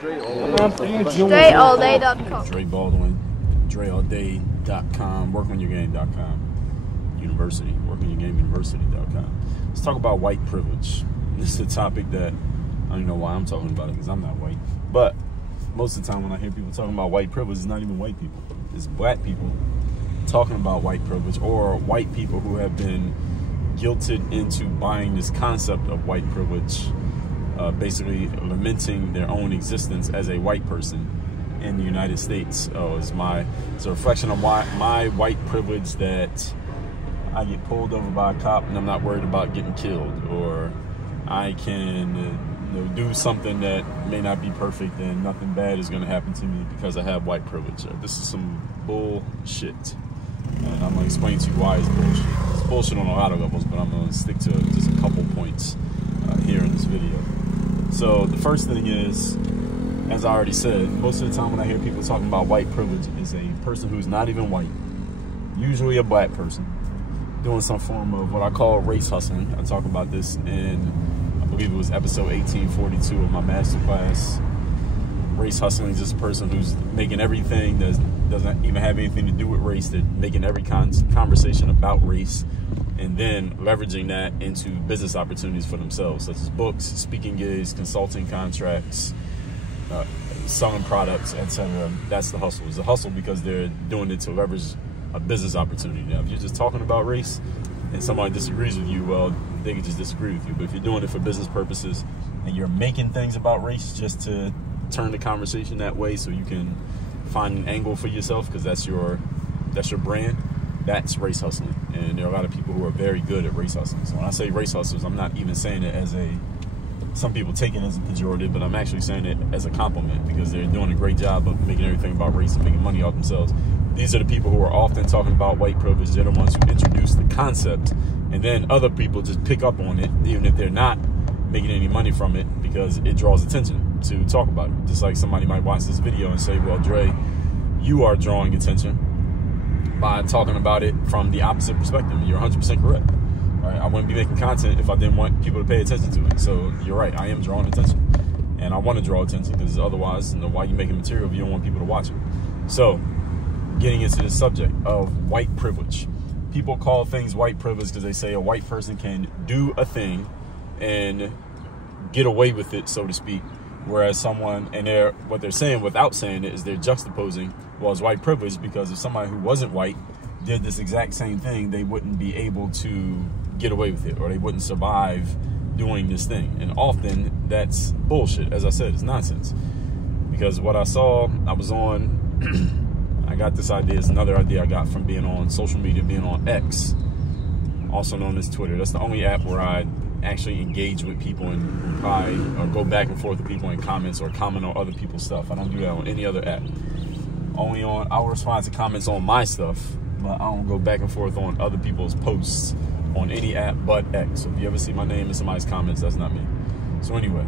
DreAllDay.com. Dre Baldwin, DreAllDay.com, WorkOnYourGame.com, University, WorkOnYourGameUniversity.com. Let's talk about white privilege. This is a topic that I don't know why I'm talking about it because I'm not white. But most of the time when I hear people talking about white privilege, it's not even white people. It's black people talking about white privilege, or white people who have been guilted into buying this concept of white privilege, basically lamenting their own existence as a white person in the United States. It's a reflection of my white privilege that I get pulled over by a cop and I'm not worried about getting killed, or I can do something that may not be perfect and nothing bad is going to happen to me because I have white privilege. This is some bullshit, and I'm going to explain to you why it's bullshit. It's bullshit on a lot of levels, but I'm going to stick to just a couple points here in this video. So the first thing is, as I already said, most of the time when I hear people talking about white privilege, is a person who's not even white, usually a black person, doing some form of what I call race hustling. I talk about this in, I believe it was episode 1842 of my masterclass. Race hustling is just a person who's making everything that doesn't even have anything to do with race. They're making every conversation about race, and then leveraging that into business opportunities for themselves, such as books, speaking gigs, consulting contracts, selling products, etc. That's the hustle. It's a hustle because they're doing it to leverage a business opportunity. Now, if you're just talking about race and somebody disagrees with you, well, they can just disagree with you. But if you're doing it for business purposes and you're making things about race just to turn the conversation that way so you can find an angle for yourself, because that's your brand, that's race hustling. And there are a lot of people who are very good at race hustling. So when I say race hustlers, I'm not even saying it as some people take it as a pejorative, but I'm actually saying it as a compliment, because they're doing a great job of making everything about race and making money off themselves. These are the people who are often talking about white privilege. They're the ones who introduce the concept, and then other people just pick up on it, even if they're not making any money from it, because it draws attention to talk about it. Just like somebody might watch this video and say, well, Dre, you are drawing attention by talking about it from the opposite perspective. You're 100% correct. Right? I wouldn't be making content if I didn't want people to pay attention to it. So you're right, I am drawing attention, and I want to draw attention, because otherwise, why are you making material if you don't want people to watch it? So getting into the subject of white privilege. People call things white privilege because they say a white person can do a thing and get away with it, so to speak. Whereas what they're saying without saying it is they're juxtaposing, well, it's white privilege because if somebody who wasn't white did this exact same thing, they wouldn't be able to get away with it, or they wouldn't survive doing this thing. And often that's bullshit. As I said, it's nonsense. Because what I saw, I was on, I got this idea, it's another idea I got from being on social media, being on X, also known as Twitter. That's the only app where I actually engage with people and reply or go back and forth with people in comments or comment on other people's stuff. I don't do that on any other app. I'll respond to comments on my stuff, but I don't go back and forth on other people's posts on any app but X. So if you ever see my name in somebody's comments, that's not me. So anyway,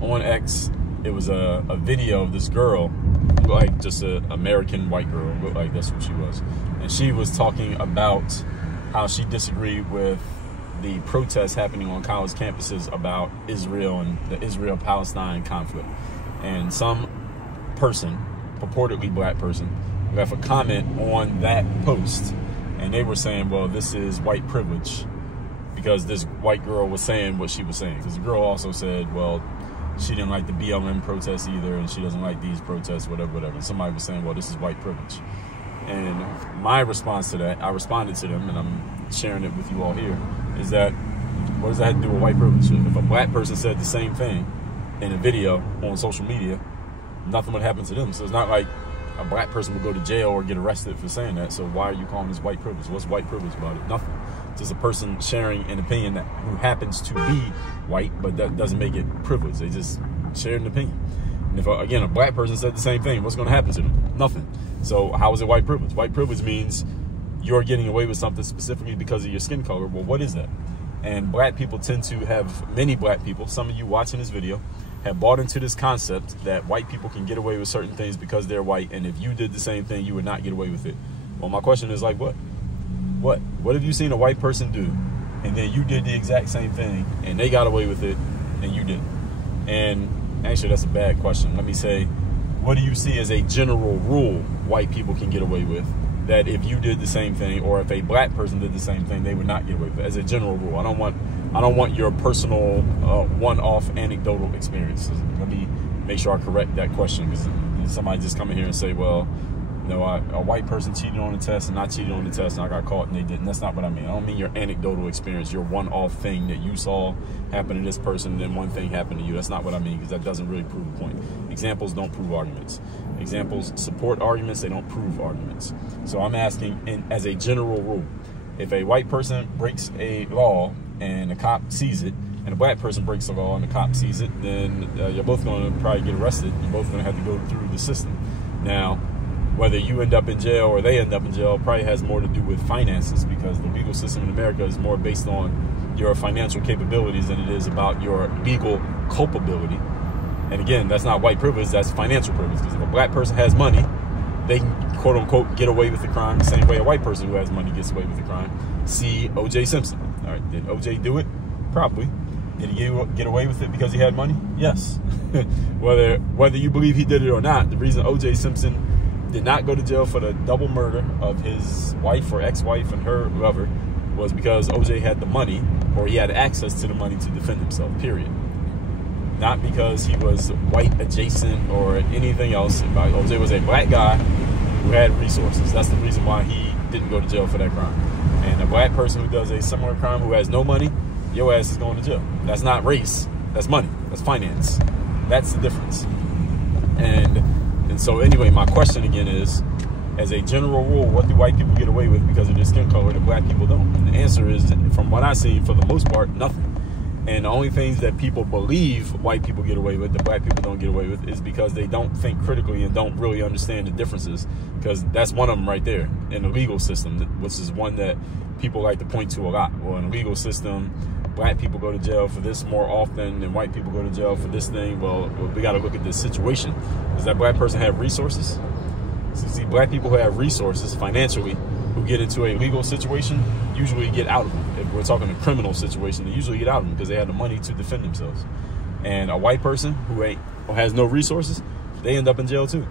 on X, it was a video of this girl, like just an American white girl, looked like that's what she was. And she was talking about how she disagreed with the protests happening on college campuses about Israel and the Israel-Palestine conflict. And some person, purportedly black person, left a comment on that post, and they were saying, well, this is white privilege because this white girl was saying what she was saying. Because the girl also said, well, she didn't like the BLM protests either, and she doesn't like these protests, whatever. And somebody was saying, well, this is white privilege. And my response to that, I responded to them, and I'm sharing it with you all here, is that, what does that have to do with white privilege? If a black person said the same thing in a video on social media, nothing would happen to them. So it's not like a black person would go to jail or get arrested for saying that. So why are you calling this white privilege? What's white privilege about it? Nothing. It's just a person sharing an opinion who happens to be white, but that doesn't make it privilege. They just shared an opinion. And if, again, a black person said the same thing, what's going to happen to them? Nothing. So how is it white privilege? White privilege means you're getting away with something specifically because of your skin color. Well, what is that? And black people tend to have, many black people, some of you watching this video, have bought into this concept that white people can get away with certain things because they're white, and if you did the same thing, you would not get away with it. Well, my question is, like, what? What have you seen a white person do, and then you did the exact same thing, and they got away with it, and you didn't? And actually, that's a bad question. Let me say, what do you see as a general rule white people can get away with that if you did the same thing, or if a black person did the same thing, they would not get away with it? As a general rule, I don't want your personal one-off anecdotal experiences. Let me make sure I correct that question, because somebody just come in here and say, well, you know, a white person cheated on the test and I cheated on the test and I got caught and they didn't. That's not what I mean. I don't mean your anecdotal experience, your one-off thing that you saw happen to this person and then one thing happened to you. That's not what I mean, because that doesn't really prove the point. Examples don't prove arguments. Examples support arguments, they don't prove arguments. So I'm asking, as a general rule, if a white person breaks a law and a cop sees it, and a black person breaks the law and the cop sees it, then you're both going to probably get arrested. You're both going to have to go through the system. Now, whether you end up in jail or they end up in jail probably has more to do with finances, because the legal system in America is more based on your financial capabilities than it is about your legal culpability. And again, that's not white privilege, that's financial privilege. Because if a black person has money, they can, quote unquote, get away with the crime the same way a white person who has money gets away with the crime. See O.J. Simpson. All right, did O.J. do it? Probably. Did he get away with it because he had money? Yes. Whether you believe he did it or not, the reason O.J. Simpson did not go to jail for the double murder of his wife or ex-wife and her lover was because O.J. had the money, or he had access to the money to defend himself, period. Not because he was white adjacent or anything else. O.J. was a black guy who had resources. That's the reason why he didn't go to jail for that crime. And a black person who does a similar crime who has no money, your ass is going to jail. That's not race. That's money. That's finance. That's the difference. And so anyway, my question again is, as a general rule, what do white people get away with because of their skin color that black people don't? And the answer is, from what I've seen, for the most part, nothing. And the only things that people believe white people get away with that black people don't get away with is because they don't think critically and don't really understand the differences, because that's one of them right there in the legal system, which is one that people like to point to a lot. Well, in the legal system, black people go to jail for this more often than white people go to jail for this thing. Well, we got to look at this situation. Does that black person have resources? So see, black people who have resources financially, who get into a legal situation, usually get out of them. If we're talking a criminal situation, they usually get out of them because they have the money to defend themselves. And a white person who has no resources, they end up in jail too.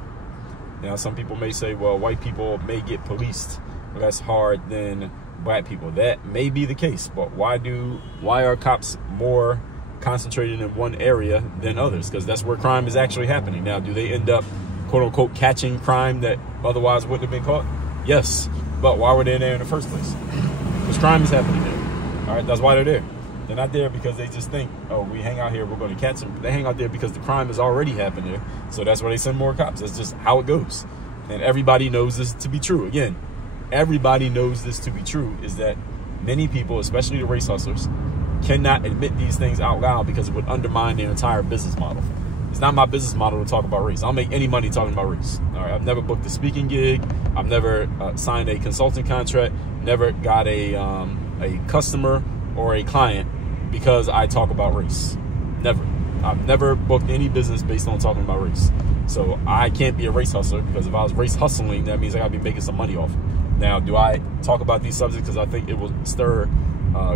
Now, some people may say, well, white people may get policed less hard than black people. That may be the case, but why are cops more concentrated in one area than others? Because that's where crime is actually happening. Now, do they end up, quote unquote, catching crime that otherwise wouldn't have been caught? Yes. But why were they there in the first place? Because crime is happening there. All right, that's why they're there. They're not there because they just think, oh, we hang out here, we're going to catch them. They hang out there because the crime has already happened there. So that's why they send more cops. That's just how it goes. And everybody knows this to be true. Again, everybody knows this to be true, is that many people, especially the race hustlers, cannot admit these things out loud because it would undermine their entire business model. It's not my business model to talk about race. I'll make any money talking about race. All right, I've never booked a speaking gig. I've never signed a consulting contract. Never got a customer or a client because I talk about race. Never. I've never booked any business based on talking about race. So I can't be a race hustler, because if I was race hustling, that means I got to be making some money off it. Now, do I talk about these subjects because I think it will stir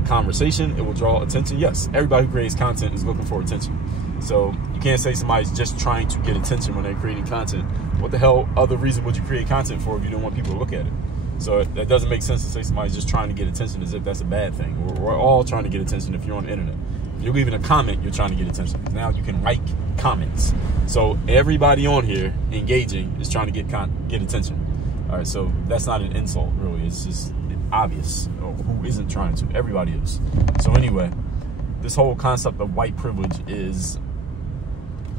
conversation? It will draw attention? Yes. Everybody who creates content is looking for attention. So you can't say somebody's just trying to get attention when they're creating content. What the hell other reason would you create content for if you don't want people to look at it? So that doesn't make sense to say somebody's just trying to get attention as if that's a bad thing. We're all trying to get attention if you're on the internet. If you're leaving a comment, you're trying to get attention. Now you can like comments. So everybody on here engaging is trying to get attention. All right, so that's not an insult, really. It's just obvious. Who isn't trying to? Everybody is. So anyway, this whole concept of white privilege is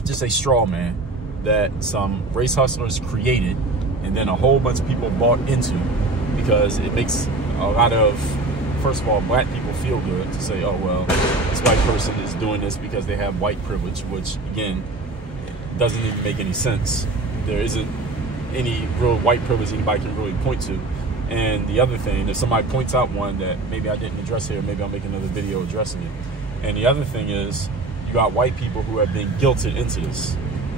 just a straw man that some race hustlers created and then a whole bunch of people bought into, because it makes a lot of, first of all, black people feel good to say, oh, well, this white person is doing this because they have white privilege, which, again, doesn't even make any sense. There isn't any real white privilege anybody can really point to. And the other thing, if somebody points out one that maybe I didn't address here, maybe I'll make another video addressing it. And the other thing is, you got white people who have been guilted into this.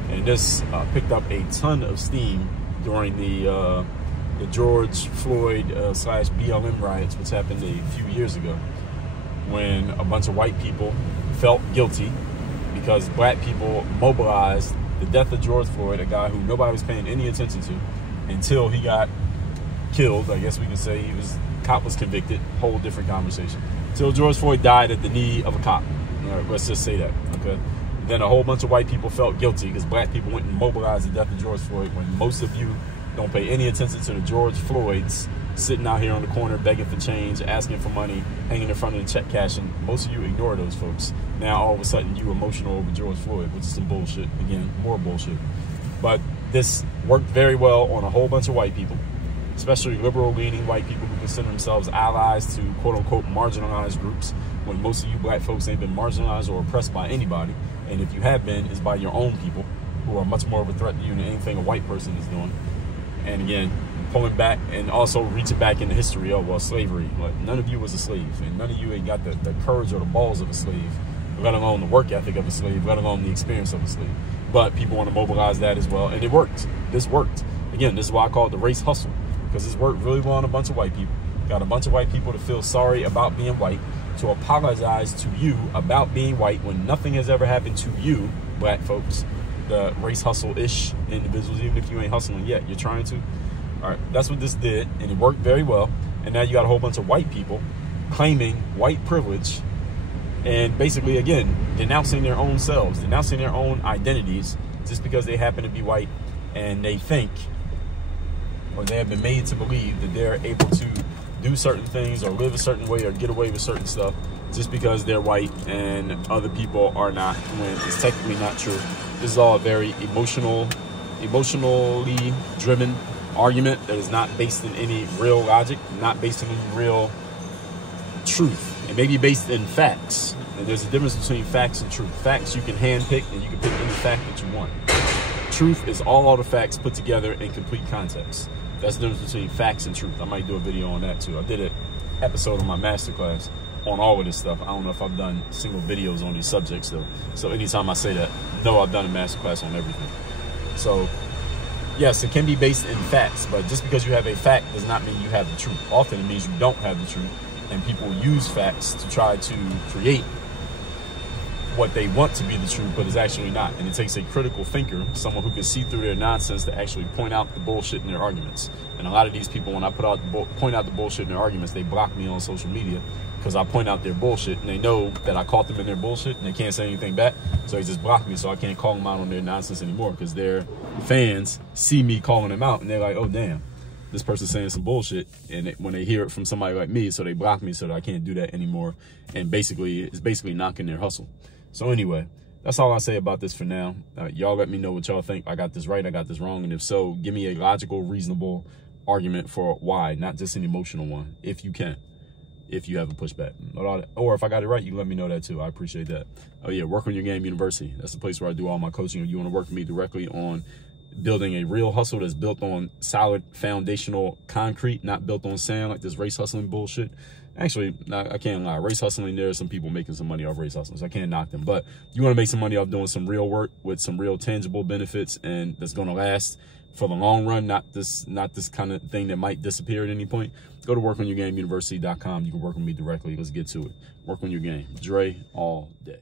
And this picked up a ton of steam during the George Floyd / BLM riots, which happened a few years ago, when a bunch of white people felt guilty because black people mobilized the death of George Floyd, a guy who nobody was paying any attention to until he got killed. I guess we can say cop was convicted, whole different conversation. Till George Floyd died at the knee of a cop. Let's just say that, okay? Then a whole bunch of white people felt guilty because black people went and mobilized the death of George Floyd, when most of you don't pay any attention to the George Floyds sitting out here on the corner begging for change, asking for money, hanging in front of the check cashing. Most of you ignore those folks. Now all of a sudden you emotional over George Floyd, which is some bullshit. Again, more bullshit. But this worked very well on a whole bunch of white people, especially liberal-leaning white people who consider themselves allies to quote-unquote marginalized groups, when most of you black folks ain't been marginalized or oppressed by anybody. And if you have been, it's by your own people, who are much more of a threat to you than anything a white person is doing. And again, pulling back and also reaching back into history of, well, slavery. Like, none of you was a slave, and none of you ain't got the courage or the balls of a slave, let alone the work ethic of a slave, let alone the experience of a slave. But people want to mobilize that as well, and it worked. This worked. Again, this is why I call it the race hustle, because this worked really well on a bunch of white people. Got a bunch of white people to feel sorry about being white, to apologize to you about being white when nothing has ever happened to you, black folks, the race hustle-ish individuals, even if you ain't hustling yet, you're trying to. All right, that's what this did, and it worked very well. And now you got a whole bunch of white people claiming white privilege and basically, again, denouncing their own selves, denouncing their own identities just because they happen to be white, and they think, or they have been made to believe, that they're able to do certain things or live a certain way or get away with certain stuff just because they're white and other people are not, when it's technically not true. This is all a very emotionally driven argument that is not based in any real logic, not based in any real truth. It may be based in facts, and there's a difference between facts and truth. Facts you can handpick, and you can pick any fact that you want. Truth is all the facts put together in complete context. That's the difference between facts and truth. I might do a video on that too. I did an episode on my masterclass on all of this stuff. I don't know if I've done single videos on these subjects though. So anytime I say that, no, I've done a masterclass on everything. So yes, it can be based in facts, but just because you have a fact does not mean you have the truth. Often it means you don't have the truth, and people use facts to try to create what they want to be the truth, but it's actually not. And it takes a critical thinker, someone who can see through their nonsense, to actually point out the bullshit in their arguments. And a lot of these people, when I point out the bullshit in their arguments, they block me on social media because I point out their bullshit, and they know that I caught them in their bullshit, and they can't say anything back, so they just block me, so I can't call them out on their nonsense anymore, because their fans see me calling them out, and they're like, oh, damn, this person's saying some bullshit, and when they hear it from somebody like me, so they block me so that I can't do that anymore, and basically, it's basically knocking their hustle. So anyway, that's all I'll say about this for now. Y'all let me know what y'all think. I got this right, I got this wrong, and if so, give me a logical, reasonable argument for why, not just an emotional one, if you can, if you have a pushback. Or if I got it right, you let me know that too. I appreciate that. Oh yeah, Work on Your Game University. That's the place where I do all my coaching. If you want to work with me directly on building a real hustle that's built on solid foundational concrete, not built on sand like this race hustling bullshit. Actually, I can't lie. Race hustling, there are some people making some money off race hustling, so I can't knock them. But you want to make some money off doing some real work with some real tangible benefits, and that's going to last for the long run, not this kind of thing that might disappear at any point. Go to workonyourgameuniversity.com. You can work with me directly. Let's get to it. Work on your game. Dre all day.